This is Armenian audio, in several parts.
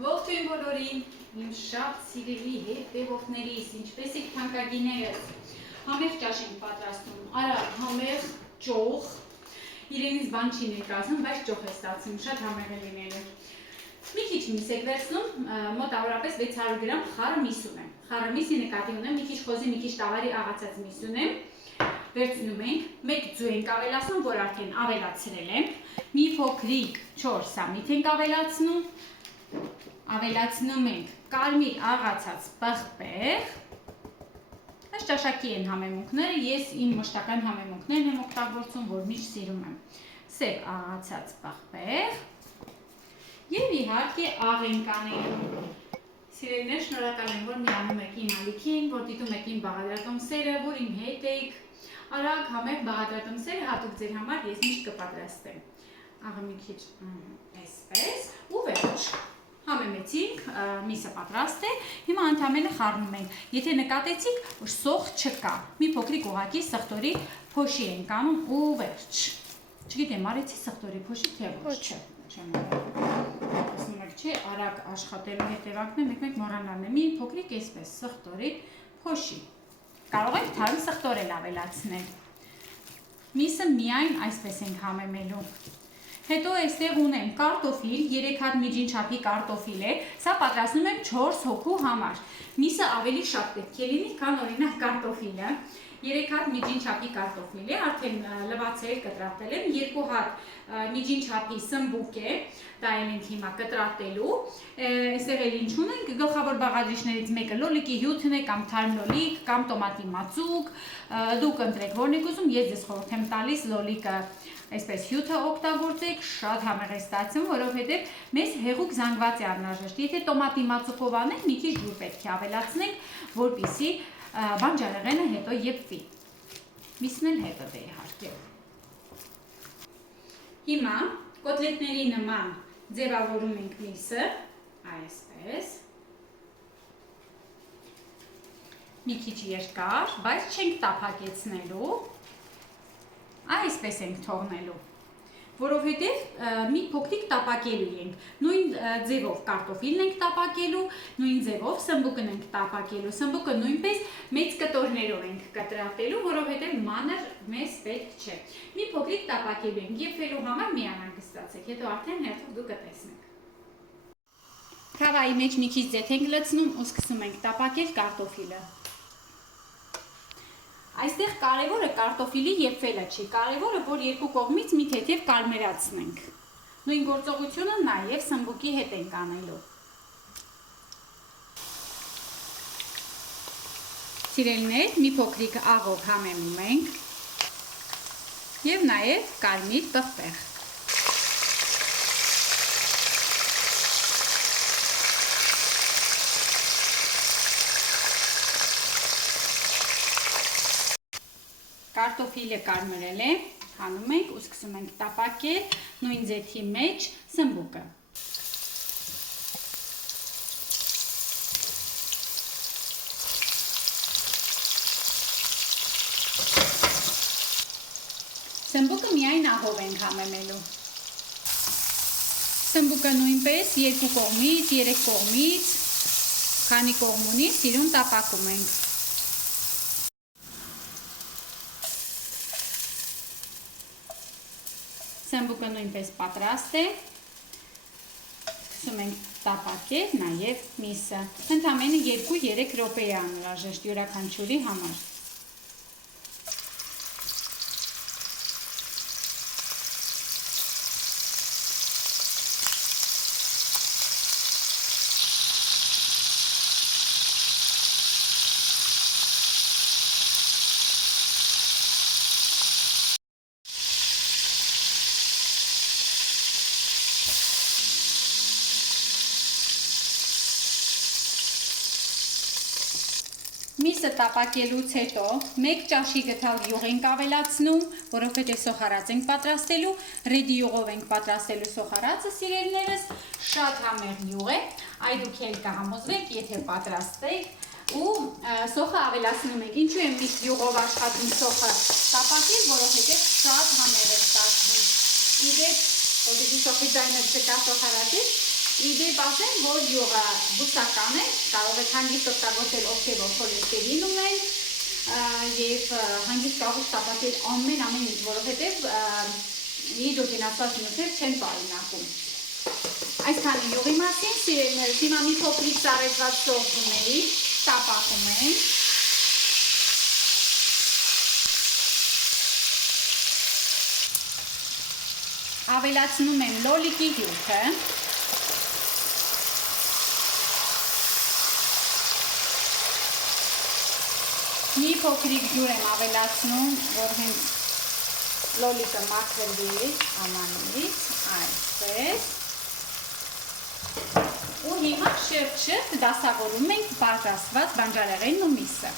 Ողջույն բոլորին, իմ շատ սիրելի հետևողներիս, ինչպես եք թանկագիներս, համեղ ճաշ ենք պատրաստում, արագ, համեղ ճոխ, իրենից բան չի ներկայացնում, բայց ճոխ է ստացվում, շատ համեղ է լինելու։ Մի քիչ միս եք վերցնում, մոտավորապես 600 գրամ խառը միս ունեմ։ Խառը միսի նկատի ունեմ, մի քիչ խոզի, մի քիչ տաղարի աղացած միս ունեմ։ Վերցնում ենք, մեկ ձու ենք ավելացնում, որ արդեն ավելացրել եմ, մի փոքրիկ 4 սամիթ ենք ավելացնում ենք կարմիր աղացած պղպեղ, այս ճաշակի են համեմունքները, ես իմ մշտական համեմունքներն եմ օգտագործում, որ միշտ սիրում եմ, սև աղացած պղպեղ և իհարկե աղ ենք անելու։ Սիրելիներ, շնորհակալ եմ, որ միանում եք իմ ալիքին, որ դիտում եք իմ բաղադրատոմսերը, որ իմ հետ եք, արագ համեղ բաղադրատոմսերը հատուկ ձեր համար ես միշտ կպատրաստեմ։ Աղը մի քիչ այսպես ու վերջ։ Համեմեցինք, միսը պատրաստ է, հիմա ընդամենը խառնում ենք։ Եթե նկատեցիք, որ սոխ չկա, մի փոքրիկ ուղղակի սխտորի փոշի ենք անում ու վերջ։ Չգիտեմ, արեցի սխտորի փոշի, թե ոչ։ Չեմ ասում եք, չէ, արագ աշխատելու հետևանքն է, մեկ-մեկ մոռանալն է, մի փոքրիկ այսպես սխտորի փոշի։ Կարող եք թարմ սխտոր էլ ավելացնել։ Միսը միայն այսպես ենք համեմելու։ Հետո այստեղ ունեմ կարտոֆիլ, 3 հատ միջին չափի կարտոֆիլ է, սա պատրաստում եմ 4 հոգու համար։ Միսը ավելի շատ պետք է լինի, քան օրինակ կարտոֆիլը։ 3 հատ միջին չափի կարտոֆիլ է, արդեն լվացել, կտրատել եմ, 2 հատ միջին չափի սմբուկ է, դա ենք հիմա կտրատելու։ Այստեղ էլ ինչ ունենք, գլխավոր բաղադրիչներից մեկը լոլիկի հյութն է, կամ թարմ լոլիկ, կամ տոմատի մածուկ, դուք ընտրեք որն եք ուզում, ես ձեզ խորհուրդ եմ տալիս լոլիկը այսպես հյութը օգտագործեք, շատ համեղ է ստացվում, որովհետև մեզ հեղուկ զանգված է անհրաժեշտ։ Եթե տոմատի մածուկով անենք, մի քիչ ջուր պետք է ավելացնենք, որպեսզի բանջարեղենը հետո եփվի։ Միսն էլ հետո դե իհարկե։ Հիմա կոտլետների նման ձևավորում ենք միսը, այսպես։ Մի քիչ երկար, բայց չենք տափակեցնելու, այսպես ենք թողնելու, որովհետև մի փոքրիկ տապակելու ենք, նույն ձևով կարտոֆիլն ենք տապակելու, նույն ձևով սմբուկն ենք տապակելու, սմբուկը նույնպես մեծ կտորներով ենք կտրատելու, որովհետև մանր մեզ պետք չէ։ Մի փոքրիկ տապակելու ենք, եփվելու համար մի անհանգստացեք, հետո արդեն հերթով դուք կտեսնեք։ Քավայի մեջ մի քիչ ձեթ ենք լցնում ու սկսում ենք տապակել կարտոֆիլը։ Այստեղ կարևորը կարտոֆիլի եփվելը չի, կարևորը, որ երկու կողմից մի թեթև կարմրացնենք։ Նույն գործողությունը նաև սմբուկի հետ ենք անելու։ Սիրելիներ, մի փոքրիկ աղով համեմում ենք և նաև կարմիր պղպեղ։ Կարտոֆիլը կարմրել է, հանում ենք ու սկսում ենք տապակել նույն ձեթի մեջ սմբուկը։ Սմբուկը միայն ահով ենք համեմելու։ Սմբուկը նույնպես երկու կողմից, երեք կողմից, քանի կողմ ունի, սիրուն տապակում ենք։ Սմբուկը նույնպես պատրաստ է, սկսում ենք տապակել նաև միսը, ընդամենը 2-3 րոպե է անհրաժեշտ յուրաքանչյուրի համար։ Միսը տապակելուց հետո մեկ ճաշի գթալ յուղ ենք ավելացնում, որովհետև սոխարած ենք պատրաստելու, ռեդի յուղով ենք պատրաստելու սոխարածը, սիրելիներս, շատ համեղ յուղ է, այ դուք էլ կհամոզվեք, եթե պատրաստեք ու սոխը ավելացնում ենք։ Ինչու եմ միշտ յուղով աշխատում սոխը տապակել, որովհետև շատ համեղ է ստացվում։ Իդեպ, որտեղի սոխի ձայնը չկա սոխարածից, Իդեպ ասեմ, որ յուղը բուսական է, կարող եք հանգիստ օգտագործել ովքեր որ խոլեստերին ունեն եւ հանգիստ կարող եք տապակել ամեն ինչ, որովհետեւ հիդրոգենացված նյութեր չեն պարունակում։ Այսքանը յուղի մասին, սիրելիներս, հիմա մի փոքրիկ սառեցված սոս ունեի, տապակում ենք։ Ավելացնում եմ լոլիկի հյութը։ Մի փոքրիկ ջուր եմ ավելացնում, որ հենց լոլիկը մաքրվի ամանից, այսպես։ Ու հիմա շրտ դասավորում ենք պատրաստված բանջարեղենն ու միսը։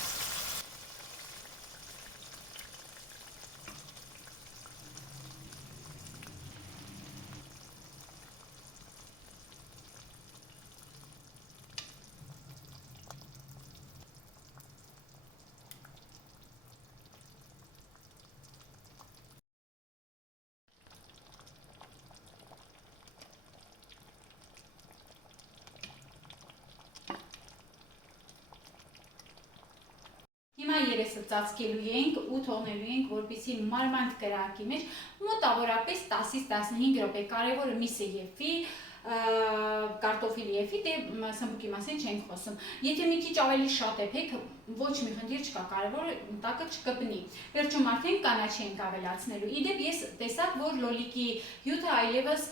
Հիմա երեսը ծածկելու ենք ու թողնելու ենք, որպեսզի մարմանդ կրակի մեջ մոտավորապես 10-ից 15 րոպե, կարևորը միսը եփվի, կարտոֆիլի եփվի, դե սմբուկի մասին չենք խոսում։ Եթե մի քիչ ավելի շատ եփեք, ոչ մի խնդիր չկա, կարևորը տակը չկպնի։ Վերջում արդեն կանաչի ենք ավելացնելու։ Իդեպ ես տեսակ, որ լոլիկի հյութը այլևս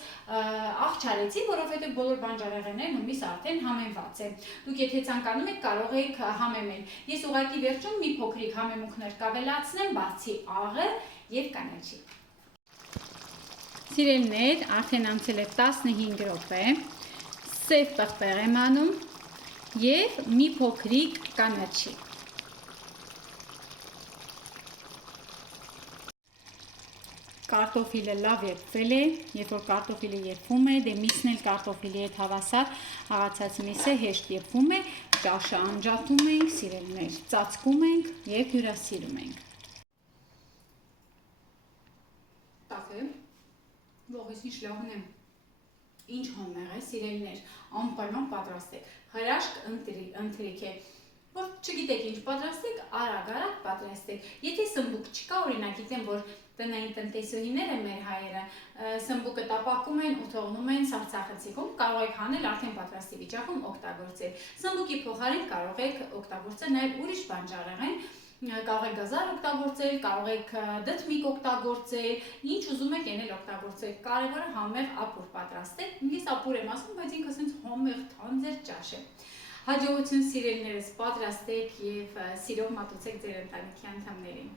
աղջարեցի, որովհետև բոլոր բանջարեղեններն ու միս արդեն համեմված է։ Դուք եթե ցանկանում եք, կարող եք համեմել։ Ես ուղղակի վերջում մի փոքրիկ համեմունքներ կավելացնեմ, բացի աղը եւ կանաչի։ Սիրելիներ, արդեն անցել է 15 րոպե, սև պղպեղ եմ անում եւ մի փոքրիկ կանաչի։ Կարտոֆիլը լավ եփվել է, երբ որ կարտոֆիլը եփվում է, դե միսն էլ կարտոֆիլի հետ հավասար, աղացած միսը հեշտ եփվում է, ճաշը անջատում ենք, սիրելիներ, ծածկում ենք եւ հյուրասիրում ենք։ Տակը ողից ինչ լավն է, ինչ հոմեղ է, սիրելիներ, անպայման պատրաստեք, հրաշք ընթրիք է, որ չգիտեք ինչ պատրաստեք, արագ պատրաստեք, եթե սմբուկ չկա, օրինակ գիտեմ, որ տնային տնտեսուհիները մեր հայերը սմբուկը տապակում են ու թողնում են սառցախցիկում, կարող եք հանել արդեն պատրաստի վիճակում օգտագործել, սմբուկի փոխարեն կարող եք օգտագործել նաև ուրիշ բանջարեղեն, կարող եք գազար օգտագործել, կարող եք դդմիկ օգտագործել, ինչ ուզում եք էնել օգտագործել, կարևորը համեղ ապուր պատրաստել, ես ապուր եմ ասում, բայց ինքը սենց համեղ թանձր ճաշ է։ Հաջողություն սիրելիներս, պատրաստեք եւ սիրով մատուցեք ձեր ընտանիքի անդամներին։